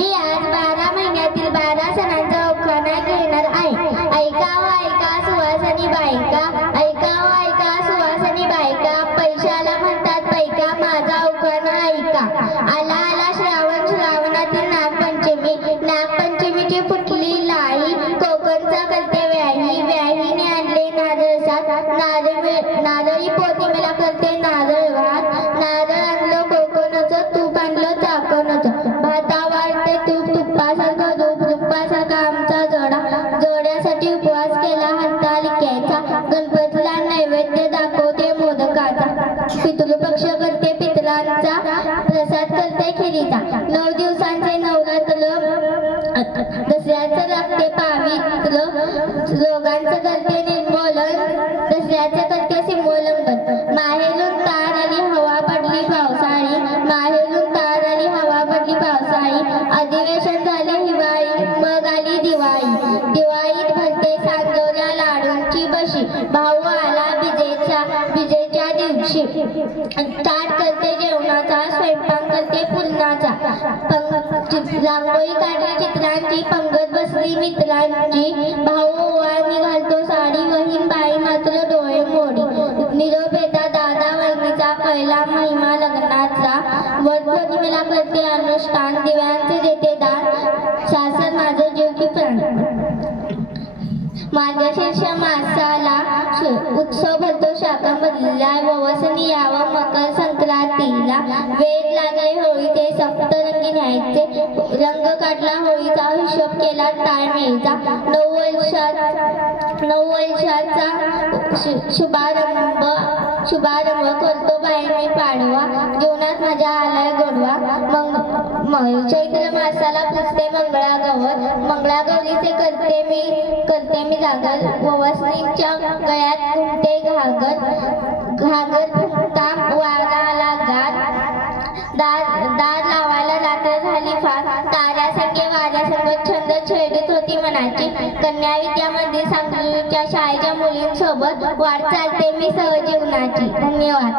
मी आज 12 महिन्यातील 12 सणांचा उखाणा घेणार आहे. ऐका व ऐका सुवासिनी बायका, ऐका व ऐका सुवासिनी बायका, पैशाला म्हणतात पैका, माझा उखाणा ऐका. आला आला श्रावण, श्रावणातील नागपंचमी, नागपंचमीची फुटली लाई, कोकणचा करते व्याही, व्याहीने आणले नारळ सात, नारळी पौर्णिमेला करते नारळ भात, नारळ आणलं कोकणचं, तूप आणलं चाकणचं, भाता वाढते तूप, तुपासारखं रूप, रूपासारखा आमचा जोडा, जोड्यासाठी उपवास केला हरतालिकेचा, गणपतीला नैवेद्य दाखवते मोदकाचा, पितृपक्ष करते पितरांचा, प्रसाद करते खिरीचा, 9 दिवसांचे नवरात्र, दसऱ्याचं लागते पावित्र, रोगांचं करते निर्मूलन, दसऱ्याचं करते सिमोल्लंघन, माहेरून तार आली हवा पडली पावसाळी, माहेरून तार आली हवा पडली पावसाळी, अधिवेशन झाले हिवाळी, मग आली दिवाळी, दिवाळीत भरते सांजोऱ्या लाडूंची बशी, भाऊ आला विजेच्या दिवशी, ताट करते जेवणाचा, स्वयंपाक करते पुरणाचा, रांगोळी काढली चित्रांची, पंगत बसली मित्रांची, भाऊ ओवाळणी घालतो साडी, बहीण बाई मात्र डोळे मोडी, निरोप येता दादा वहिनीचा, कळला महिमा लग्नाचा, वटपौर्णिमेला करते अनुष्ठान, दिव्यांचे देते दान, सासर माझं जीव की प्राण. मार्गशीर्ष मासाला उत्सव भरतो शाखामधला, ववसनी यावं मकर संक्रांतीला, वेद लागले होळीचे सप्तरंगी न्यायचे, रंग काढला होळीचा, हिशोब केला ताळमेळचा, 9 वर्षाचा शुभारंभ करतो बाई पाडवा, जीवनात माझ्या आलाय गोडवा, चैत्र मासाला पुजते मंगळागौरीचे करते मी जागर, ववसनीच्या गळ्यात घुमते घागर फुटता वारा आला दार लावायला रात्र झाली फार, ताऱ्यासारखे वाऱ्यासंग छंद छेडत होती मनाची, कन्या विद्यामध्ये सांगलीच्या शाळेच्या मुलींसोबत वाट चालते मी सहजीवनाची. धन्यवाद.